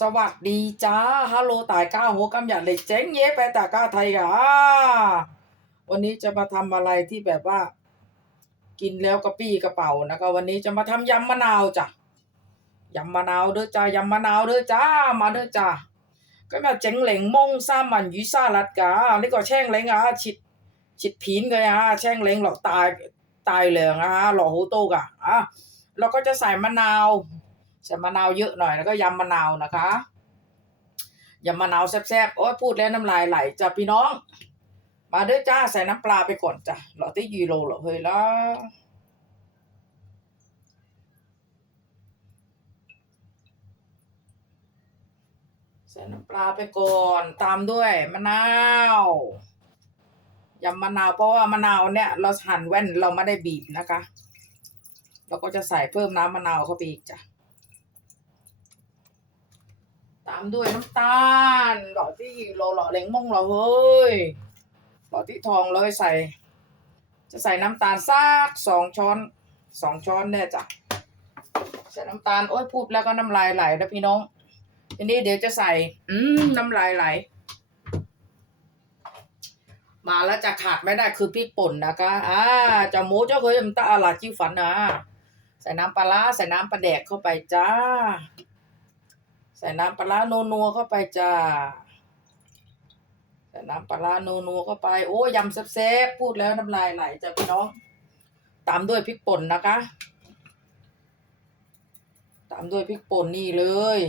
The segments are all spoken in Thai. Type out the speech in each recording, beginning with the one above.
สวัสดีจ้าฮัลโหลตายก้าหัวกำหยัดเลยเจ๊งเย้ไปแตาก้าไทยอะวันนี้จะมาทำอะไรที่แบบว่า กินแล้วกระปี้กระเป๋านะคะวันนี้จะมาทำยำมะนาวจ้ะยำมะนาวเด้อจ้ายำมะนาวเด้อจ้ามาเด้อจ้าก็มาเจ๋งเหลงมงซ่ามันยุซ่าลัดกานี่ก็แช่งเหลงอะฉิดฉิดผีนกันอะแช่งเหลงหลอกตายตายเหลืองอะหล่อหูโตกอะอะเราก็จะใส่มะนาว ใส่มะนาวเยอะหน่อยแล้วก็ยำมะนาวนะคะยำมะนาวแซ่บๆโอ้ยพูดแล้วน้ำลายไหลจ้ะพี่น้อง มาเด้อจ้าใส่น้ำปลาไปก่อนจ้ะหลอที่ยูโรเหรอเฮ้ยล้วใส่น้ำปลาไปก่อนตามด้วยมะนาวยำมะนาวเพราะว่ามะนาวเนี่ย เราหั่นแว่นเราไม่ได้บีบนะคะ เราก็จะใส่เพิ่มน้ำมะนาวเข้าไปอีกจ้ะ ตามด้วยน้ำตาล หล่อที่โลหล่อเหลงมงหล่อเฮ้ยหล่อที่ทองเลยใส่ จะใส่น้ำตาลสักสองช้อนสองช้อนเนี่ยจ้ะใส่น้ำตาลโอ้ยพูดแล้วก็น้ำลายไหลนะพี่น้องทีนี้เดี๋ยวจะใส่ อืมน้ำลายไหล มาแล้วจะขาดไม่ได้คือพริกป่นนะคะอ่าจะหมูเจ้าเคยมันตาอาลาจิ้วฝันนะใส่น้ำปลาร้าใส่น้ำปลาแดกเข้าไปจ้า ใส่น้ำปลาร้านัวเข้าไปจ้า ใส่น้ำปลาร้านัวเข้าไป โอ้ยำแซ่บๆพูดแล้วน้ำลายไหลจ้ะพี่น้อง ตามด้วยพริกป่นนะคะ ตามด้วยพริกป่นนี่เลย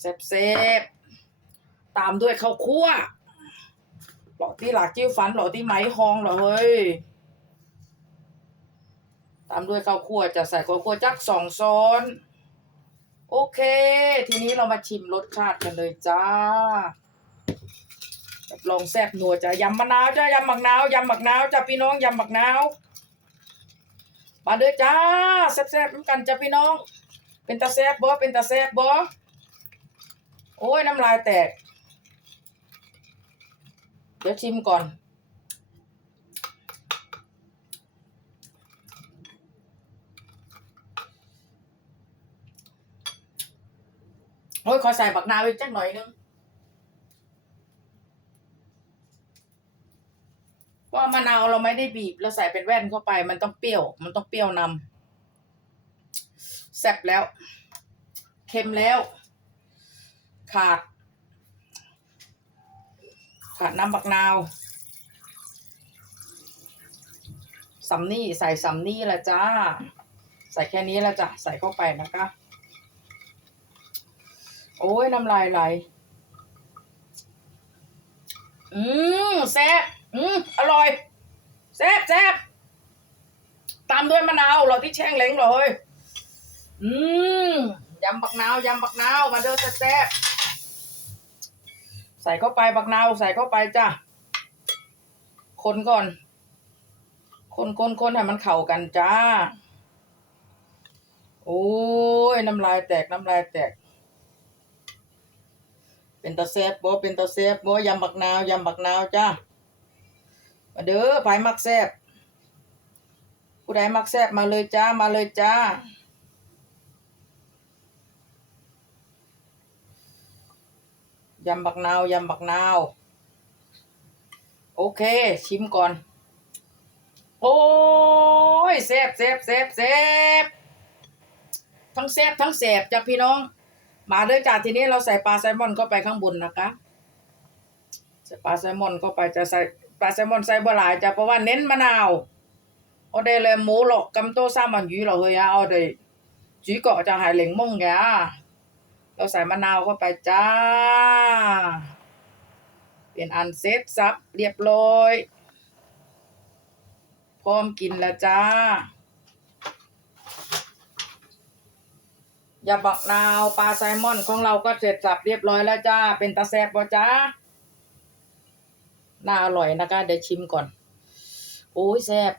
แซ่บๆตามด้วยข้าวคั่วหล่อที่หลักจิ้วฟันหล่อที่ไหมฮองเหรอเฮ้ยตามด้วยข้าวคั่วจะใส่ข้าวคั่วจักสองช้อน โอเค ทีนี้เรามาชิมรสชาติกันเลยจ้ารับรองแซ่บนัวจ้ะยำมะนาวจ้ายำหมักนาว ยำหมักนาวจ้ะพี่น้องยำหมักนาว มาเด้อจ้าแซ่บๆน้ำกันจ้ะพี่น้อง เป็นตาแซ่บบ่เป็นตาแซ่บบ่โอ้ยน้ำลายแตก เดี๋ยวชิมก่อน โอ้ยขอใส่บักนาวอีกจักหน่อยนึงเพราะมะนาวเราไม่ได้บีบเราใส่เป็นแว่นเข้าไป มันต้องเปรี้ยว มันต้องเปรี้ยวนำแซ่บแล้ว เค็มแล้ว ขาด ขาดน้ำบักนาวซัมนี่ใส่ซัมนี่ละจ้า ใส่แค่นี้ละจ้ะ ใส่เข้าไปนะคะ โอ้ยน้ำลายไหล อืมแซ่บอืมอร่อยแซ่บแซ่บตามด้วยมะนาวเราที่แช่งเล้งเลยอืมยำบักนาวยำบักนาวมาเด้อแซ่บใส่เข้าไปบักนาวใส่เข้าไปจ้ะคนก่อน คนคนคนให้มันเข้ากันจ้า โอ้ยน้ำลายแตกน้ำลายแตก เป็นตาแซ่บบ่เป็นตาแซ่บบ่ยำบักนาวยำบักนาวจ้ามาเด้อไผมักแซ่บผู้ใดมักแซ่บมาเลยจ้ามาเลยจ้ายำบักนาวยำบักนาว โอเค ชิมก่อน โอ้ยแซ่บแซ่บแซ่บแซ่บทั้งแซ่บทั้งแซบจ้ะพี่น้อง มาเลยจ้าทีนี้เราใส่ปลาแซลมอนเข้าไปข้างบนนะคะใส่ปลาแซลมอนเข้าไปจะใส่ปลาแซลมอนใส่บ่หลายจ้ะเพราะว่าเน้นมะนาวเอาได้เลยหมูหลอกกำโตซ้ำมันยูหรอเฮ้ยเอาได้จีเกาะจะหายเหล่งม่งแกเราใส่มะนาวเข้าไปจ้า เป็นอันเสร็จสับเรียบร้อย พร้อมกินแล้วจ้า ยาบักนาวปลาไซมอนของเราก็เสร็จสับเรียบร้อยแล้วจ้า เป็นตาแซ่บบ่จ้า น่าอร่อยนะคะ เดี๋ยวชิมก่อน โอ้ยแซ่บ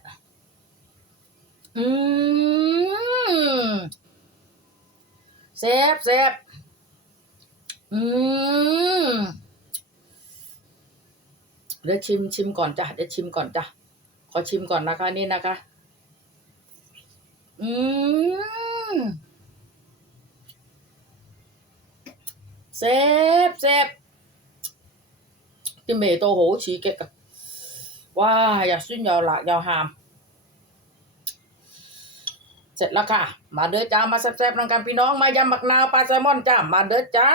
อืมแซ่บแซ่บอืมเดี๋ยวชิมชิมก่อนจ้ะ เดี๋ยวชิมก่อนจ้ะ ขอชิมก่อนนะคะนี่นะคะ อืม แซ่บแซ่บ啲味道好刺激啊！哇，又酸又辣又咸。เสร็จแล้วค่ะ มาเด้อจ้า มาแซ่บๆน้องกันพี่น้อง มายำมักนาวปลาแซลมอนจ้า มาเด้อจ้า